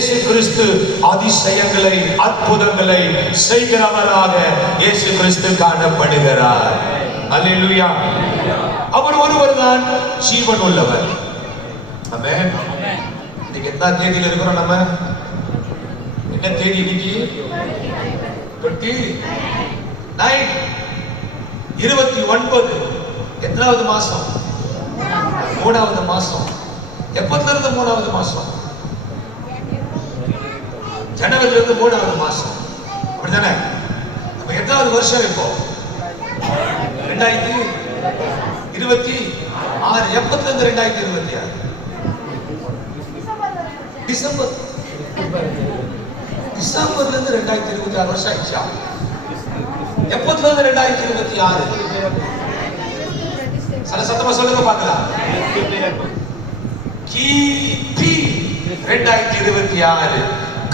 இயேசு கிறிஸ்து அதிசயங்களை அற்புதங்களை செய்கிறவராக இயேசு கிறிஸ்து காணப்படுகிறார். அல்லேலூயா. அவர் ஒருவர் தான் ஜீவன் உள்ளவர். ஆமென். இன்னைக்கு என்ன தேதியில இருக்கிறோம்? நம்ம என்ன தேதி இன்னைக்கு? 29. எத்தனாவது மாசம்? 3வது மாசம். எப்பத்துல இருந்து 3வது மாசம்? ஜனவரில இருந்து 3வது மாசம். அப்படிதானே? நம்ம எத்தனாவது வருஷம் இப்போ? 2026. எப்பத்துல இருந்து 2026? டிசம்பர்ல இருந்து 2026 வருஷம் ஆயிடுச்சா? எப்பத்துல இருந்து 2026? சில சத்தமா சொல்லுங்க பார்க்கலாம். கிபி 2026.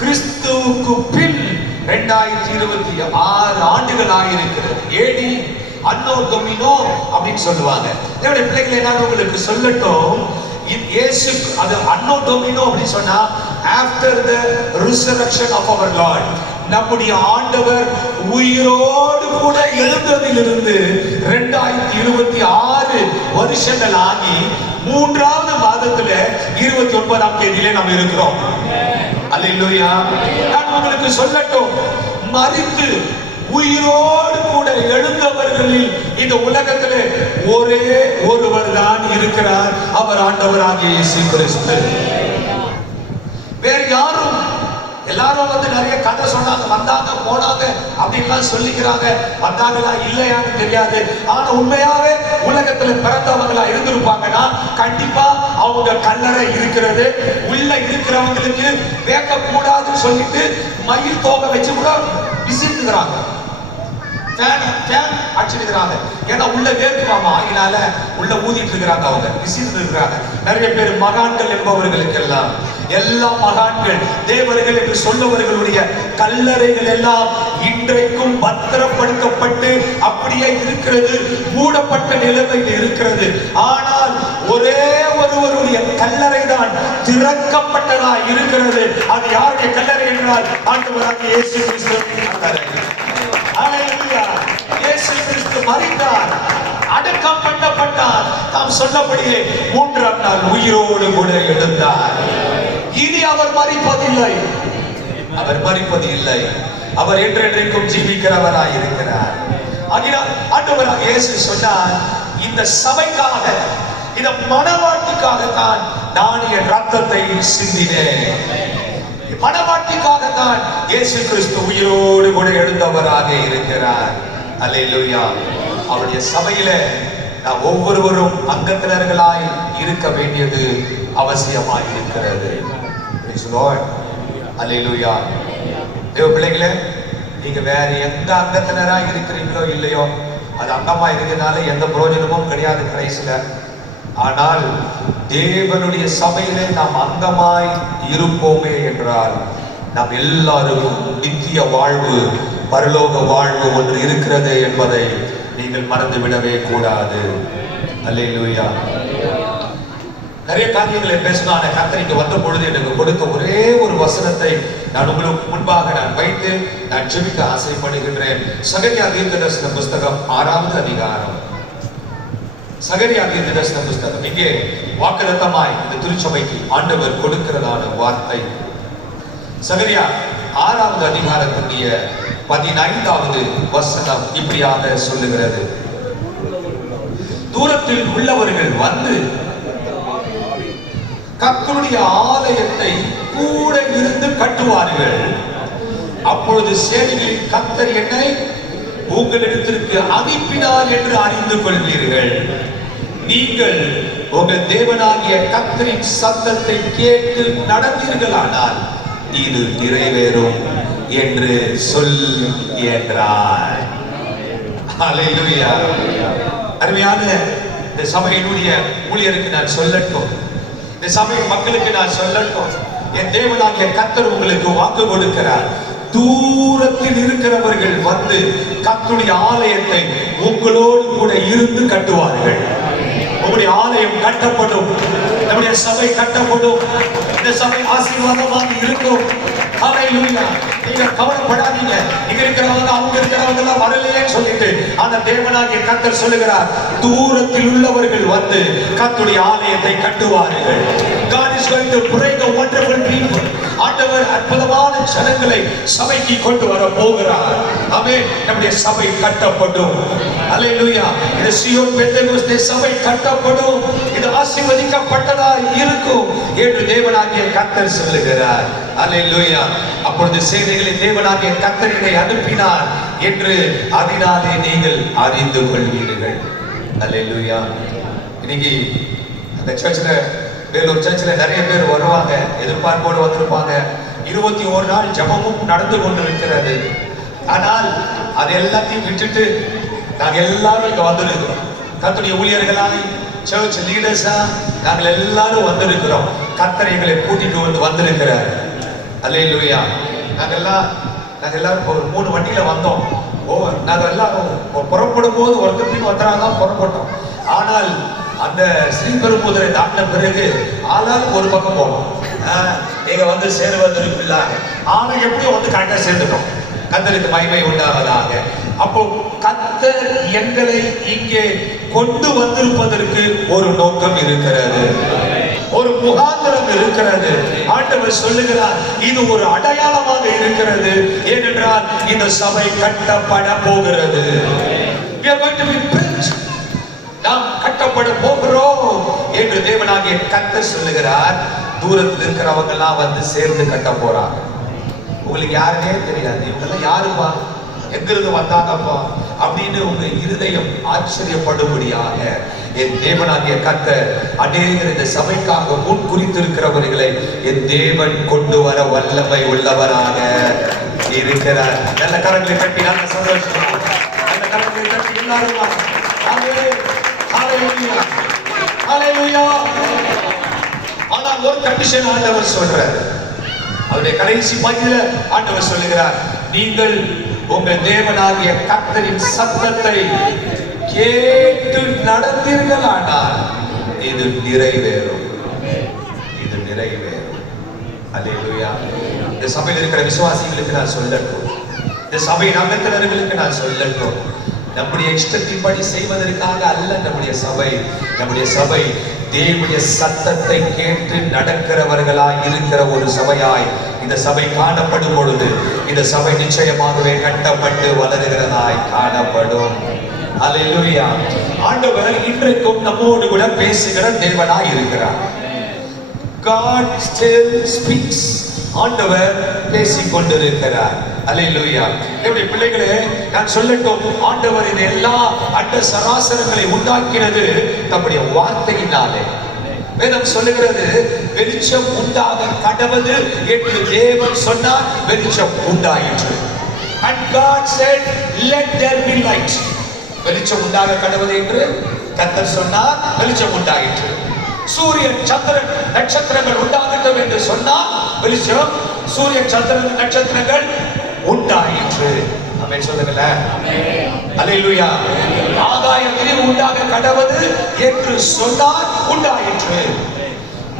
கிறிஸ்துவுக்கு பின் 2026 ஆண்டுகள் ஆகியிருக்கிறது. ஏடி அன்னோ டொமினோ அப்படின்னு சொல்லுவாங்க. என்னுடைய பிள்ளைகளை நான் உங்களுக்கு சொல்லட்டும், இயேசு அது அன்னோ டொமினோ அப்படி சொன்னா after the resurrection of our lord, நம்முடைய ஆண்டவர் உயிரோடு கூட எழுந்ததிலிருந்து 2026 வருஷங்கள் ஆகி 3வது மாதத்துல 29ஆம் தேதியிலே நாம் இருக்கிறோம். அல்லேலூயா. நான் உங்களுக்கு சொல்லட்டும், மரித்து உயிரோடு கூட எழுந்தவர்களில் இந்த உலகத்திலே ஒரே ஒருவர் தான் இருக்கிறார். அவர் ஆண்டவராகிய இயேசு கிறிஸ்து. வேற யாரும். எல்லாரும் நிறைய கதை சொன்னாங்க, வந்தாங்க போனாங்க அப்படின்லாம் சொல்லிக்கிறாங்க. வந்தாங்களா இல்லையான்னு தெரியாது. ஆனா உண்மையாவே உலகத்துல பிறந்தவங்களா இருந்திருப்பாங்கன்னா கண்டிப்பா அவங்க கல்லறை இருக்கிறது. உள்ள இருக்கிறவங்களுக்கு வேக்க கூடாதுன்னு சொல்லிட்டு மயில் தோகை வச்சு கூட விசிட்டுக்கிறாங்க, அடிச்சிருக்கிறாங்க. ஏன்னா உள்ள வேர்க்குமாமா, அதனால உள்ள ஊதிட்டு இருக்கிறாங்க, அவங்க விசிட்டு இருக்கிறாங்க. நிறைய பேர் மகான்கள் என்பவர்களுக்கு எல்லாம் எல்லா மகான்கள் தேவர்கள் என்று சொல்லவர்களுடைய கல்லறைகள் எல்லாம் இன்றைக்கும் பத்திரப்படுத்தப்பட்டு அப்படியே இருக்கிறது, மூடப்பட்ட நிலைமையில் இருக்கிறது. ஆனால் ஒரே ஒருவருடைய கல்லறை தான் திறக்கப்பட்டதா இருக்கிறது. அது யாருடைய கல்லறை என்றால் ஆண்டவராகிய இயேசு கிறிஸ்துவின் கல்லறை. ஹல்லேலூயா. இயேசு கிறிஸ்து மரித்தார், அடக்கம் பண்ணப்பட்டார், தாம் சொன்னபடியே 3ஆம் நாள் உயிரோடு கூட எழுந்தார். இனி அவர் மரிப்பதில்லை, அவர் மரிப்பதில்லை. அவர் என்றென்றைக்கும் ஜீவிக்கிறவராய் இருக்கிறார். ஆண்டவராக இயேசு சொன்னார், இந்த சபைக்காக, இந்த மனவாட்டிக்காக தான் நான் என் ரத்தத்தை சிந்தினேன். மனவாட்டிக்காக தான் இயேசு கிறிஸ்து உயிரோடு கூட எழுந்தவராக இருக்கிறார். அல்லேலூயா. அவருடைய சபையில நாம் ஒவ்வொருவரும் அங்கத்தினர்களாய் இருக்க வேண்டியது அவசியமாய் இருக்கிறது. அல்லேலூயா. தேவ பிள்ளைகளே, நீங்க வேற எந்த அங்கத்தினராய் இருக்கிறீங்களோ இல்லையோ, அது அங்கமா இருக்கிறதுனால எந்த பிரயோஜனமும் கிடையாது கடைசியில. ஆனால் தேவனுடைய சபையிலே நாம் அங்கமாய் இருப்போமே என்றால் நாம் எல்லாருக்கும் நித்திய வாழ்வு, பரலோக வாழ்வு ஒன்று இருக்கிறது என்பதை நீங்கள் மறந்து விடவே கூடாது. அல்லேலூயா. நிறைய காரியங்களை பேசினான கர்த்தருக்கு வந்த பொழுது எனக்கு கொடுத்த ஒரே ஒரு வசனத்தை நான் உங்களுக்கு முன்பாக நான் வைத்து நான் ஜெபிக்க ஆசைப்படுகின்றேன். சகரியா தீர்க்கதரிசன புஸ்தகம் 6வது அதிகாரம். சகரியா தீர்க்கதரிசன புஸ்தகம். இங்கே வாக்குத்தத்தமாய் இந்த திருச்சபைக்கு ஆண்டவர் கொடுக்கிறதான வார்த்தை. சகரியா 6வது அதிகாரத்துடைய 15வது வசனம் இப்படியாக சொல்லுகிறது. தூரத்தில் உள்ளவர்கள் வந்து கர்த்தருடைய ஆலயத்தை கூட இருந்து கட்டுவார்கள். அப்பொழுது சேனைகளின் கர்த்தர் என்னை உங்களிடத்திற்கு அனுப்பினார் என்று அறிந்து கொள்வீர்கள். நீங்கள் உங்கள் தேவனாகிய கர்த்தரின் சத்தத்தை கேட்டு நடந்தீர்களானால் இது நிறைவேறும் என்று சொல் என்றார். ஹல்லேலூயா. அருமையான இந்த சபையினுடைய ஊழியருக்கு நான் சொல்லட்டும், இந்த சபை மக்களுக்கு நான் சொல்லட்டும், என் தேவனாகிய கர்த்தர் உங்களுக்கு வாக்கு கொடுக்கிறார். தூரத்தில் இருக்கிறவர்கள் வந்து கர்த்தருடைய ஆலயத்தை உங்களோடு கூட இருந்து கட்டுவார்கள். உங்களுடைய ஆலயம் கட்டப்படும், நம்முடைய சபை கட்டப்படும். இந்த சபை ஆசீர்வாதமாக இருக்கும். ஹல்லேலூயா. நீங்க கவலைப்படாதீங்க. இங்க இருக்கிறவங்க அவங்க இருக்கிறவங்க எல்லாம் வரலையே சொல்லிட்டு அந்த தேவனாகிய கர்த்தர் சொல்லுகிறார், தூரத்தில் உள்ளவர்கள் வந்து கர்த்தருடைய ஆலயத்தை கட்டுவார்கள். God is going to bring a wonderful people. ஆண்டவர் அற்புதமான ஜனங்களை சபைக்கு கொண்டு வர போகிறார். ஆமென். நம்முடைய சபை கட்டப்படும். ஹல்லேலூயா. இந்த சீயோன் பெந்தேகோஸ்தே சபை கட்டப்படும். இது ஆசீர்வதிக்கப்பட்டதா இருக்கும் என்று தேவனாகிய கர்த்தர் சொல்லுகிறார். ஹல்லேலூயா. அப்பொழுது சேனைகளின் தேவனாகிய கர்த்தர் என்னை அனுப்பினார் என்று அதனாலே நீங்கள் அறிந்து கொள்வீர்கள். ஹல்லேலூயா. இன்னைக்கு அந்த சர்ச்சில், வேலூர் சர்ச்சில் நிறைய பேர் வருவாங்க, எதிர்பார்ப்போடு வந்திருப்பாங்க. 21 நாள் ஜபமும் நடந்து கொண்டிருக்கிறது. ஆனால் அது எல்லாத்தையும் விட்டுட்டு நாங்கள் எல்லாரும் இங்க வந்திருக்கிறோம். கர்த்தருடைய ஊழியர்களாய், சர்ச் லீடர்ஸா நாங்கள் எல்லாரும் வந்திருக்கிறோம். கர்த்தர் எங்களை கூட்டிட்டு வந்திருக்கிறார். அல்லேலூயா. நாங்கள் எல்லாரும் ஒரு 3 வண்டியில வந்தோம். நாங்கள் எல்லாரும் புறப்படும் போது ஒருத்தர் பின் ஒருத்தராக தான் புறப்பட்டோம். ஆனால் அந்த ஸ்ரீபெரும்புதூரை தாண்டின பிறகு ஆளாலும் ஒரு பக்கம் போனோம். நீங்க வந்து சேருவதற்குள்ளாக ஆனா எப்படியும் வந்து கரெக்டா சேர்ந்துட்டோம். கர்த்தருக்கு மகிமை உண்டாவதாக. அப்போ கர்த்தர் எங்களை இங்கே கொண்டு வந்திருப்பதற்கு ஒரு நோக்கம் இருக்கிறது, ஒரு முகாந்திரம் இருக்கிறது. ஆண்டவர் சொல்லுகிறார், இது ஒரு அடையாளமாக இருக்கிறது. ஏனென்றால் இந்த சபை கட்டப்பட போகிறது. We are going to be built. நாம் கட்டப்பட போகிறோம் என்று தேவனாகிய கர்த்தர் சொல்லுகிறார். தூரத்தில் இருக்கிறவங்க எல்லாம் வந்து சேர்ந்து கட்ட போறாங்க. உங்களுக்கு யாருனே தெரியாது, இவங்கெல்லாம் யாருப்பா, எங்கிருந்து வந்தாங்கப்பா அப்படின்னு உங்க இருதயம் ஆச்சரியப்படும்படியாக என் தேவனாகிய கர்த்தர் அநேகர் இந்த சபைக்காக முன் குறித்திருக்கிறவர்களை என் தேவன் கொண்டு வர வல்லமை உள்ளவராக இருக்கிறார். நல்ல கரங்களை கட்டி நல்ல சந்தோஷம், நல்ல கரங்களை கட்டி எல்லாரும் ஹல்லேலூயா, ஹல்லேலூயா. ஆனால் ஒரு கண்டிஷன் ஆண்டவர் சொல்றார். அவருடைய கடைசி பகுதியில ஆண்டவர் சொல்லுகிறார், நீங்கள் உங்கள் தேவனாகிய கர்த்தரின் சத்தத்தை கேட்டு நடந்தீர்கள் ஆனால் இது நிறைவேறும், இது நிறைவேறும். அல்லேலூயா. இந்த சபையில் இருக்கிற விசுவாசிகளுக்கு நான் சொல்லட்டும், இந்த சபையின் அங்கத்தினர்களுக்கு நான் சொல்லட்டும், நம்முடைய இஷ்டத்தின்படி செய்வதற்காக அல்ல நம்முடைய சபை தேவனுடைய சத்தத்தை கேட்டு நடக்கிறவர்களாய் இருக்கிற ஒரு சபையாய் இந்த சபை காணப்படும் பொழுது இந்த சபை நிச்சயமாகவே கட்டப்பட்டு வளருகிறதாய் காணப்படும். அல்லேலூயா. ஆண்டவர் இன்றைக்கும் நம்மோடு கூட பேசுகிற தேவனாய் இருக்கிறார். God still speaks. ஆண்டவர் பேசிக் கொண்டிருக்கிறார். அல்லேலூயா. என்னுடைய பிள்ளைகளே, நான் சொல்லட்டும், ஆண்டவர் இந்த எல்லா அண்ட சராசரங்களை உண்டாக்கினது நம்முடைய வார்த்தையினாலே. வேதம் சொல்லுகிறது, வெளிச்சம் உண்டாக கடவது என்று தேவன் சொன்னார், வெளிச்சம் உண்டாயிற்று. And God said, let there be light. வெளிச்சம் உண்டாக கடவது என்று கர்த்தர் சொன்னார், வெளிச்சம் உண்டாயிற்று. சூரியன் சந்திரன் நட்சத்திரங்கள் உண்டாகட்டும் என்று சொன்னால் வெளிச்சம், சூரியன் சந்திரன் நட்சத்திரங்கள் உண்டாயிற்று. ஆமென் சொல்லுங்களேன். அல்லேலூயா. ஆகாயம் விரிவு உண்டாக கடவது என்று சொன்னால் உண்டாயிற்று.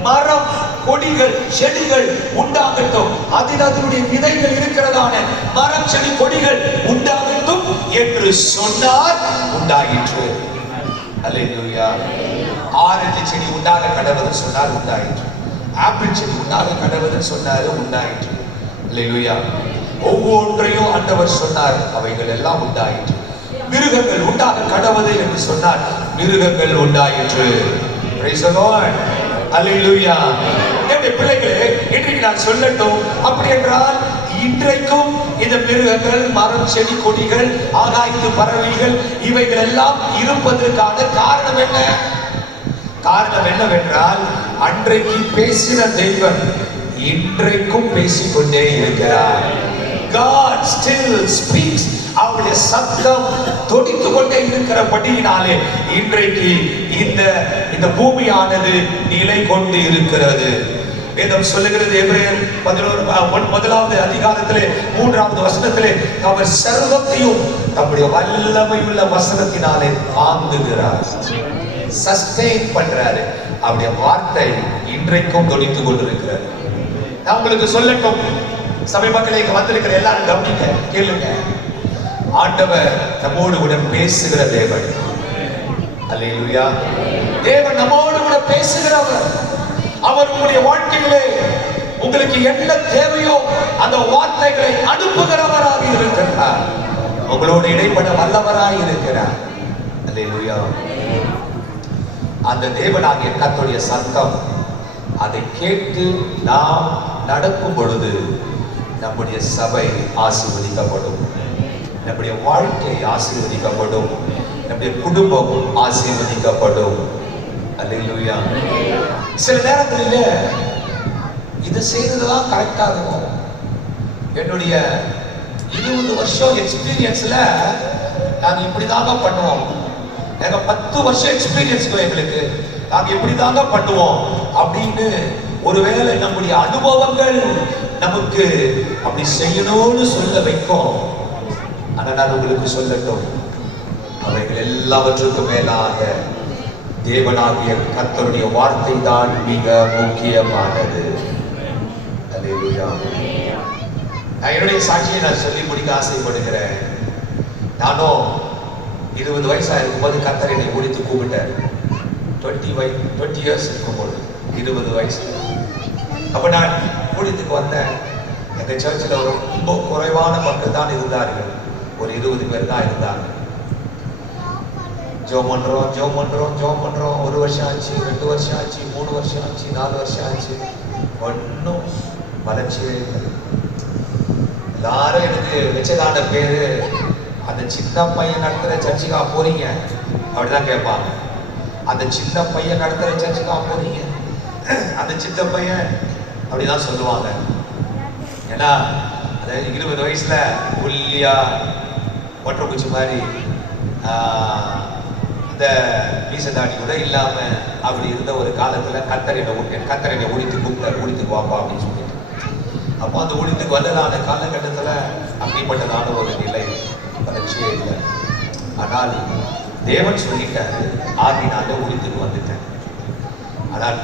மரம், கொடிகள், செடிகள் உண்டாகட்டும், அதனுடைய விதைகள் இருக்கிறதான மரம், செடி, கொடிகள் உண்டாகட்டும் என்று சொன்னால் உண்டாயிற்று. அல்லேலூயா. ஆரஞ்சு செடி உண்டாக கடவுது சொன்னார், உண்டாயிற்று. ஆப்பிள் செடி உண்டாக கடவுது சொன்னாரு, உண்டாயிற்று. அல்லேலூயா. ஒவ்வொன்றையும் ஆண்டவர் சொன்னார், அவைகள் எல்லாம் உண்டாயிற்று. மிருகங்கள் உண்டாக கடவுது என்று சொன்னார், மிருகங்கள் உண்டாயிற்று. Praise the Lord. அல்லேலூயா. என்னுடைய பிள்ளைகளே, இன்றைக்கு நான் சொல்லட்டும், அப்படி என்றால் இன்றைக்கும் இந்த மிருகங்கள், மரம், செடி, கொடிகள், ஆகாயத்து பறவைகள் இவைகள் எல்லாம் இருப்பதற்கான காரணம் என்ன? காரணம் என்னவென்றால், அன்றைக்கு பேசின தெய்வம் இன்றைக்கும் பேசிக்கொண்டே இருக்கிறார். God still speaks. அவருடைய சத்தம் தொனித்து கொண்டே இருக்கிறபடியினாலே இன்றைக்கு இந்த பூமியானது நிலை கொண்டு இருக்கிறது. வேதம் சொல்லுகிறது, எபிரேயர் 11வது அதிகாரத்திலே 3வது வசனத்திலே, அவர் சர்வத்தையும் தம்முடைய வல்லமையுள்ள வசனத்தினாலே தாங்குகிறார், சஸ்டெயின் பண்றாரு. அவருடைய வார்த்தை இன்றைக்கும் தொனித்து கொண்டிருக்கிறது. நான் உங்களுக்கு சொல்லட்டும், சபை மக்களை இங்க வந்திருக்கிற எல்லாரும் கவனிங்க, கேளுங்க. ஆண்டவர் நம்மோடு கூட பேசுகிற தேவன். அல்லேலூயா. தேவன் நம்மோடு கூட பேசுகிறவர். அவர் உங்களுடைய வாழ்க்கையிலே உங்களுக்கு என்ன தேவையோ அந்த வார்த்தைகளை அனுப்புகிறவராக இருக்கிறார். உங்களோடு இடைப்பட வல்லவராக இருக்கிறார். அல்லேலூயா. அந்த தேவனாகிய கர்த்தருடைய சத்தம், அதை கேட்டு நாம் நடக்கும் பொழுது நம்முடைய சபை ஆசீர்வதிக்கப்படும், நம்முடைய வாழ்க்கை ஆசீர்வதிக்கப்படும், நம்முடைய குடும்பம் ஆசீர்வதிக்கப்படும். அல்லேலூயா. சில நேரங்களில் இது செய்ததுதான் கரெக்டா இருக்கும். என்னுடைய 20 வருஷம் எக்ஸ்பீரியன்ஸ்ல நாங்க இப்படிதாங்க பண்ணுவோம். நாங்க 10 வருஷம் எக்ஸ்பீரியன்ஸ் எங்களுக்கு, நாங்க இப்படிதாங்க பண்ணுவோம் அப்படின்னு ஒருவேளை நம்முடைய அனுபவங்கள் நமக்கு அப்படி செய்யணும்னு சொல்ல வைக்கும். ஆனா நான் உங்களுக்கு சொல்லட்டும், அவைகள் எல்லாவற்றுக்கும் மேலாக தேவனாகிய கர்த்தருடைய வார்த்தை தான் மிக முக்கியமானது. அல்லேலூயா. நான் என்னுடைய சாட்சியை நான் சொல்லி முடிக்க ஆசைப்படுகிறேன். நானும் 20 வயசா இருக்கும்போது கர்த்தர் என்னை ஊழித்து கூப்பிட்டார். 20 இயர்ஸ் இருக்கும்போது, 20 வயசு. அப்ப நான் ஊழியத்துக்கு வந்தேன். எங்க சர்ச்சில் ரொம்ப குறைவான மக்கள் தான் இருந்தார்கள். ஒரு 20 பேர் தான் இருந்தாங்க. ஜோம் பண்றோம். 1 வருஷம் ஆச்சு, 2 வருஷம் ஆச்சு, 3 வருஷம் ஆச்சு, 4 வருஷம் ஆச்சு. ஒன்னும் வளர்ச்சியே இல்லை. எல்லாரும் எனக்கு வச்சதான பேரு, அந்த சின்ன பையன் நடத்துற சர்ச்சுக்கா போறீங்க அப்படிதான் கேட்பாங்க. அந்த சின்ன பையன் நடத்துற சர்ச்சுக்கா போறீங்க, அந்த சின்ன பையன் அப்படிதான் சொல்லுவாங்க. ஏன்னா அதாவது 20 வயசுல புள்ளியா ஒற்றைக்குச்சி மாதிரி இந்த மீசதாடி கூட இல்லாம அப்படி இருந்த ஒரு காலத்துல கர்த்தர் என்னை ஊழித்து கூப்பிட்டார். ஊழித்துக்கு வாப்பா அப்படின்னு சொல்லிட்டு. அப்போ அந்த ஊழித்துக்கு வந்ததான காலகட்டத்துல அப்படிப்பட்டதான ஒரு நிலை வளர்ச்சியே இல்லை. ஆனால் தேவன் சொல்லிட்டாரு, ஆகினால ஊழித்துக்கு வந்துட்டேன். ஆனால்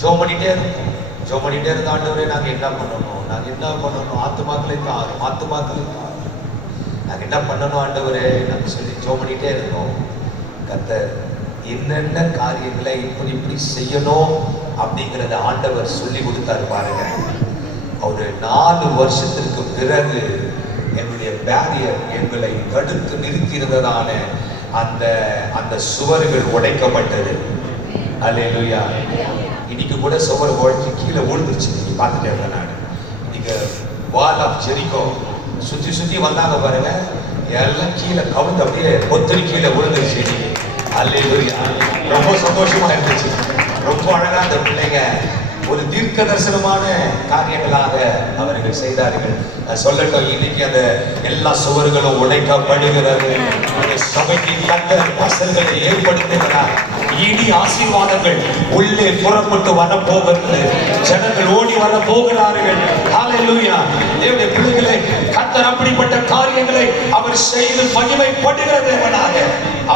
ஜோம் பண்ணிட்டே இருந்த ஆண்டவரே நாங்க என்ன பண்ணணும், ஆத்துமாக்களை தாரும், நாங்க என்ன பண்ணணும் ஆண்டவரே நாங்க சொல்லி ஜோம் பண்ணிட்டே இருந்தோம். கர்த்தர் என்னென்ன காரியங்களை இப்படி செய்யணும் அப்படிங்கிறத ஆண்டவர் சொல்லி கொடுத்தாரு பாருங்க. ஒரு 4 வருஷத்திற்கு பிறகு என்னுடைய பேரியர் எங்களை தடுத்து நிறுத்தி இருந்ததான அந்த சுவர்கள் உடைக்கப்பட்டது. அல்லேலூயா. இன்னைக்கு கூட சுவர் உடைச்சு கீழே விழுந்துருச்சு. நீங்க பார்த்துட்டே இருந்தேன் நான். இன்னைக்கு வால் ஆஃப் ஜெரிகோ சுத்தி வந்தாங்க பாருங்க, எல்லாம் கீழே கவுந்து அப்படியே ஒத்தடி கீழே விழுந்துருச்சு. அல்லேலூயா. ரொம்ப சந்தோஷமா இருந்துச்சு. ரொம்ப அழகா அந்த பிள்ளைங்க ஒரு தீர்க்க தரிசனமான காரியங்களாக அவர்கள் செய்தார்கள். சொல்லட்டும், இன்னைக்கு அந்த எல்லா சுவர்களும் உடைக்கப்படுகிறது. சபைக்கு கர்த்தர் வாசல்களை ஏற்படுத்துகிறார். இனி ஆசீர்வாதங்கள் உள்ளே புறப்பட்டு வரப்போகிறது. ஜனங்கள் ஓடி வர போகிறார்கள். ஹல்லேலூயா. தேவனுடைய பிள்ளைகளே, கர்த்தர் அப்படிப்பட்ட காரியங்களை அவர் செய்து மகிமைப்படுகிற தேவனாக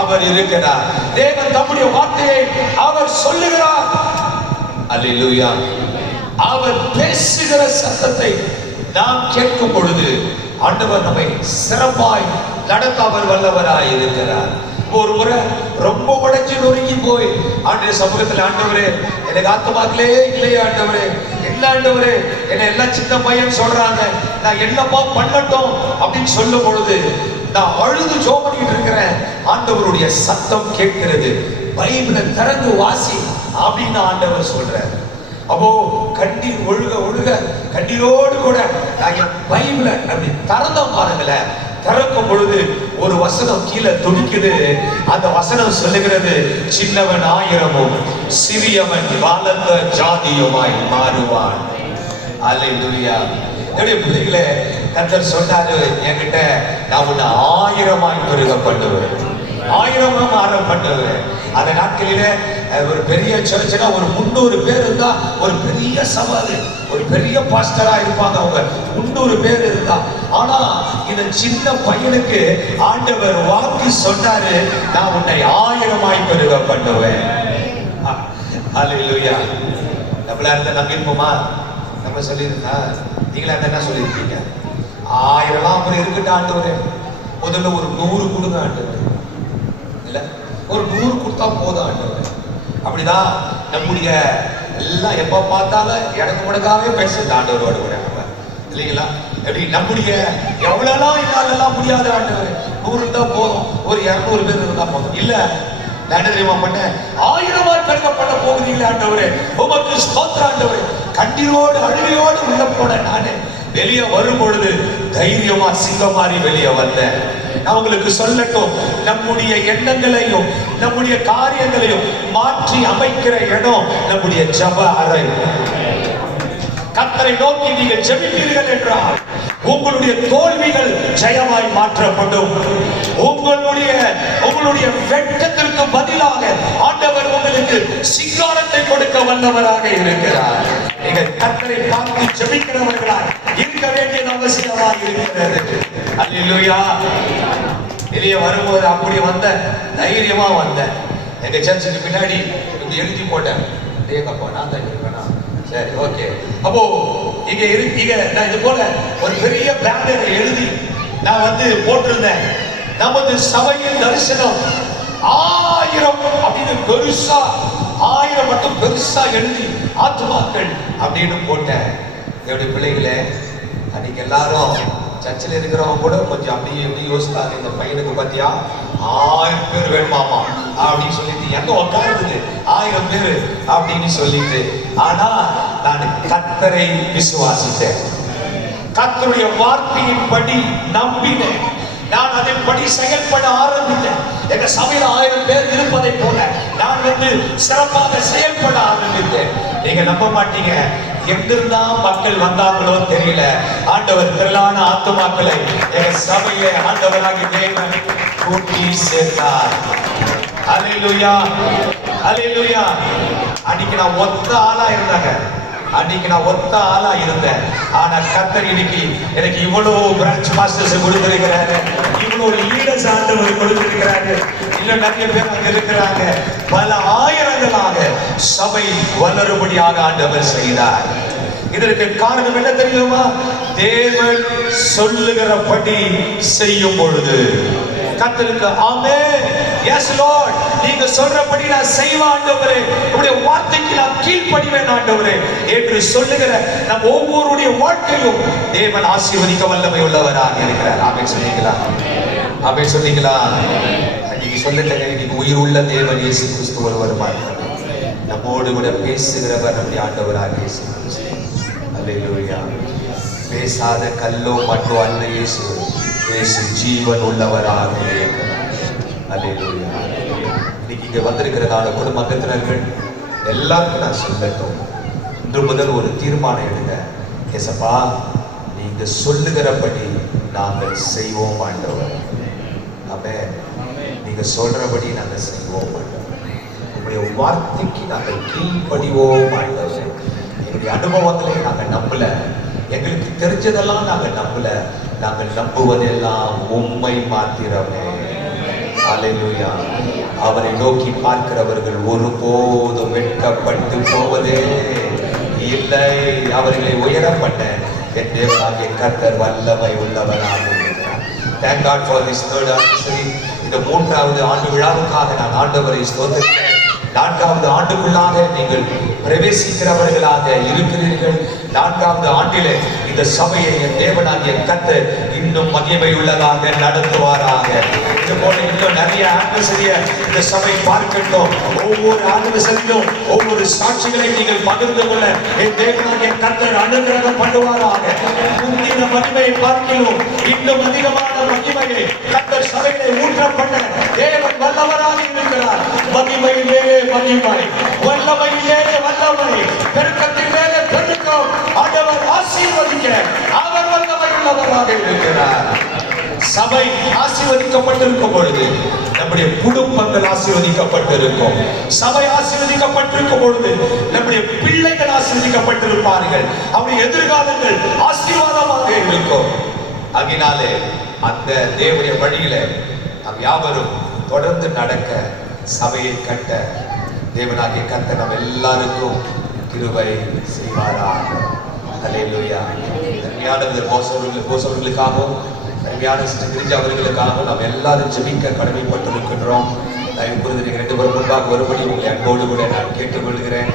அவர் இருக்கிறார். தேவன் தம்முடைய வார்த்தையை அவர் சொல்லுகிறார். அல்லேலூயா. அவர் பேசுகிற சத்தத்தை நாம் கேட்கும் பொழுது ஆண்டவர் நம்மை சிறப்பாய் நடத்த அவர் வல்லவராய் இருக்கிறார். ஒரு முறை ரொம்ப உடைஞ்சு நொறுங்கி போய் ஆண்டவர் சமூகத்தில், ஆண்டவரே எனக்கு ஆத்துமாக்களே இல்லையே ஆண்டவரே, என்ன ஆண்டவரே என்ன எல்லாம் சின்ன பையன் சொல்றாங்க, நான் என்னப்பா பண்ணட்டும் அப்படின்னு சொல்லும் பொழுது நான் அழுது ஜெபம் பண்ணிட்டு இருக்கிறேன். ஆண்டவருடைய சத்தம் கேட்கிறது. பைபிளை திறந்து வாசி அப்படின்னு ஆண்டவர் சொல்றாரு. அப்போ கண்ணீர் ஒழுக கண்ணீரோடு கூட நாங்க பைபிளை அப்படி திறந்தோம் பாருங்களேன். திறக்கும் பொழுது ஒரு வசனம் கீழே துடிக்குது. அந்த வசனம் சொல்லுகிறது, சின்னவன் 1000 சிறியவன் பலத்த ஜாதியுமாய் மாறுவான். அல்லேலூயா. என்னுடைய பிள்ளைகளே, கர்த்தர் சொன்னாரு என்கிட்ட, நான் உன்னை 1000 பெருக பண்ணுவேன், 1000 மாற பண்ணுவேன். அந்த நாட்களிலே ஒரு பெரிய சர்ச்சுனா ஒரு 300 பேர் இருந்தா ஒரு பெரிய சவால், ஒரு பெரிய பாஸ்டரா இருப்பாங்க. அவங்க 300 பேர் இருந்தா. ஆனா இந்த சின்ன பையனுக்கு ஆண்டவர் வாக்கு சொன்னாரு, நான் உன்னை 1000 பெருக பண்ணுவேன். அல்லேலூயா. நம்மளா இருந்தா நம்பிருப்போமா? நம்ம சொல்லியிருந்தா நீங்களே என்ன சொல்லியிருக்கீங்க? 1000 அப்புறம் இருக்கட்டும் ஆண்டவரே, முதல்ல ஒரு 100 கொடுங்க ஆண்டவரே, இல்ல ஒரு 100 கொடுத்தா போதும் ஆண்டவரே. அப்படிதான் நம்முடைய எல்லாம் எப்ப பார்த்தாலும் எனக்கு முடக்காவே பேசுறது ஆண்டவரோட கூட இல்லைங்களா? எப்படி நம்முடைய எவ்வளவுலாம் என்னாலெல்லாம் முடியாத ஆண்டவரே, 100 இருந்தா போதும், ஒரு 200 பேர் இருந்தா போதும். இல்ல நான் தெரியுமா பண்ண 1000 பெருக பண்ண போகிறீங்களே ஆண்டவரே, உமக்கு ஸ்தோத்திரம் ஆண்டவரே. கண்ணீரோடு அழுகையோடு உள்ள போன நானே வெளியே வரும் பொழுது தைரியமா சிங்கம் மாறி வெளியே வந்தேன். நான் உங்களுக்கு சொல்லட்டும், நம்முடைய எண்ணங்களையும் நம்முடைய காரியங்களையும் மாற்றி அமைக்கிற இடம் நம்முடைய ஜெப அறை. கர்த்தரை நோக்கி நீங்கள் ஜெபிப்பீர்கள் என்றால் உங்களுடைய தோல்விகள் ஜெயமாய் மாற்றப்படும். உங்களுடைய வெட்கத்திற்கு பதிலாக ஆண்டவர் உங்களுக்கு சிங்காரத்தை கொடுக்க வல்லவராக இருக்கிறார். நீங்கள் கர்த்தரை பார்த்து ஜெபிக்கிறவர்களாய் இருக்க வேண்டியது அவசியமாக இருக்கிறது. அல்லேலூயா. வெளியே வரும்போது அப்படி வந்த தைரியமா வந்தேன். எங்க சர்ச்சுக்கு பின்னாடி இப்படி எழுதி போட்டேன், ஏகப்பா நான் தான் இருக்கேனா, சரி ஓகே. அப்போ இங்க நான் இது போல ஒரு பெரிய பேனரை எழுதி நான் வந்து போட்டிருந்தேன், நமது சபையின் தரிசனம் 1000 அப்படின்னு பெருசா, 1000 மட்டும் பெருசா எழுதி ஆத்துமாக்கள் அப்படின்னு போட்டேன். என்னுடைய பிள்ளைகளே, அன்னைக்கு எல்லாரும் சர்ச்சில் இருக்கிறவங்க கூட கொஞ்சம் அப்படியே எப்படி யோசித்தாங்க, இந்த பையனுக்கு பத்தியா 1000 பேர் வேணுமாமா அப்படின்னு சொல்லிட்டு எங்க உட்காருது 1000 பேர் அப்படின்னு சொல்லிட்டு. ஆனா நான் கர்த்தரை விசுவாசித்தேன், கர்த்தருடைய வார்த்தையின்படி நம்பினேன், நான் அதன்படி செயல்பட ஆரம்பித்தேன். எங்க சபையில 1000 பேர் இருப்பதை போல நான் வந்து சிறப்பாக செயல்பட ஆரம்பித்தேன். நீங்க நம்ப மாட்டீங்க, எங்கிருந்தான் மக்கள் வந்தாங்களோ தெரியல, ஆண்டவர் திரளான ஆத்துமாக்களை எங்க சபையிலே ஆண்டவராகிய தேவன் கூட்டி சேர்த்தார். அல்லேலூயா, அல்லேலூயா. அன்னைக்கு நான் ஒத்த ஆளா இருந்தேன். ஆனா கர்த்தர் இன்னைக்கு எனக்கு இவ்வளவு பிரான்ச் மாஸ்டர்ஸ் கொடுத்திருக்கிறாரு, இவ்வளவு லீடர்ஸ் ஆண்டவர் கொடுத்திருக்கிறாரு. இன்னும் நிறைய பேர் அங்க இருக்கிறாங்க. பல ஆயிரங்களாக சபை வளரும்படியாக ஆண்டவர் செய்தார். இதற்கு காரணம் என்ன தெரியுமா? தேவன் சொல்லுகிறபடி செய்யும் பொழுது கர்த்தருக்கு ஆமென், எஸ் லார்ட், நீங்க சொல்றபடி நான் செய்வேன் ஆண்டவரே, உங்களுடைய வார்த்தைக்கு நான் கீழ்ப்படிவேன் ஆண்டவரே என்று சொல்லுகிற நம் ஒவ்வொருடைய வாழ்க்கையும் தேவன் ஆசீர்வதிக்க வல்லமை உள்ளவராக இருக்கிறார். ஆமென் சொல்லுங்களா? ஆமென் சொல்லுங்களா? நீங்க சொல்லுங்க, இன்னைக்கு உயிர் உள்ள தேவன் இயேசு கிறிஸ்து ஒருவர் மாத்திரமே நம்மோடு கூட பேசுகிறவர் நம்முடைய ஆண்டவராக இயேசு கிறிஸ்து. அல்லேலூயா. பேசாத கல்லோ மற்றோ அல்ல இயேசு, இயேசு ஜீவன் உள்ளவராக இருக்கிறார். அல்லேலூயா. இன்னைக்கு இங்க வந்திருக்கிறதான குடும்பத்தினர்கள் எல்லாருக்கும் நான் சொல்லட்டும், இன்று முதல் ஒரு தீர்மானம் எடுங்க. ஏசப்பா, நீங்க சொல்லுகிறபடி நாங்கள் செய்வோம் ஆண்டவர். ஆமென். நீங்க சொல்றபடி நாங்கள் செய்வோம் ஆண்டவர். உங்களுடைய வார்த்தைக்கு நாங்கள் கீழ்ப்படிவோம் ஆண்டவர். எங்களுடைய அனுபவங்களை நாங்கள் நம்பல, எங்களுக்கு தெரிஞ்சதெல்லாம் நாங்கள் நம்பல, நாங்கள் நம்புவதெல்லாம் உம்மை மாத்திரமே. அல்லேலூயா. அவரை நோக்கி பார்க்கிறவர்கள் ஒருபோதும் வெட்கப்பட்டு போவதே இல்லை. அவர்களை உயரப்பட்ட என் தேவனாகிய கர்த்தர் வல்லமை உள்ளவராக இருக்கிறார். Thank God for this third anniversary. இந்த 3வது ஆண்டு விழாவுக்காக நான் ஆண்டவரை ஸ்தோத்திரிக்கிறேன். 4வது ஆண்டுக்குள்ளாக நீங்கள் பிரவேசிக்கிறவர்களாக இருக்கிறீர்கள். 4வது ஆண்டிலே இந்த சபையை என் தேவனாகிய கர்த்தர் இன்னும் மகிமை உள்ளதாக நடத்துவாராக. இது போல இன்னும் நிறைய ஆனிவர்சரியை இந்த சபை பார்க்கட்டும். ஒவ்வொரு ஆனிவர்சரியிலும் ஒவ்வொரு சாட்சிகளை நீங்கள் பகிர்ந்து கொள்ள என் தேவனாகிய கர்த்தர் அனுகிரகம் பண்ணுவாராக. முந்தின மகிமையை பார்க்கிறோம், இன்னும் அதிகமான மகிமையை கர்த்தர் சபையை ஊற்றப்பட்ட தேவன் வல்லவராக இருக்கிறார். மகிமையிலே மகிமை, வல்லமையிலே வல்லமை, பெருக்கத்திலே பெருக்கம். ஆண்டவர் ஆசீர்வதிக்க அவர் வல்லமை உள்ளவராக இருக்கிறார். சபை ஆசீர்வதிக்கப்பட்டிருக்கும் பொழுது நம்முடைய குடும்பங்கள் ஆசீர்வதிக்கப்பட்டிருக்கும். சபை ஆசீர்வதிக்கப்பட்டிருக்கும் பொழுது நம்முடைய பிள்ளைகள் ஆசீர்வதிக்கப்பட்டிருப்பார்கள். அவருடைய எதிர்காலங்கள் ஆசீர்வாதமாக இருக்கும். அதனாலே அந்த தேவனுடைய வழியில நாம் யாவரும் தொடர்ந்து நடக்க, சபையை கட்ட தேவனாகிய கர்த்தர் நம்ம எல்லாருக்கும் கிருபை செய்வாராக. அல்லேலூயா. அருமையான போசவர்களுக்காகவும் அருமையான சிஸ்டர் கிரிஜா அவர்களுக்காகவும் நாம் எல்லாரும் ஜெபிக்க கடமைப்பட்டிருக்கின்றோம். தயவு கூர்ந்து நீங்கள் 2 பேரும் முன்பாக ஒருபடி உங்களை அன்போடு கூட நான் கேட்டுக்கொள்கிறேன்.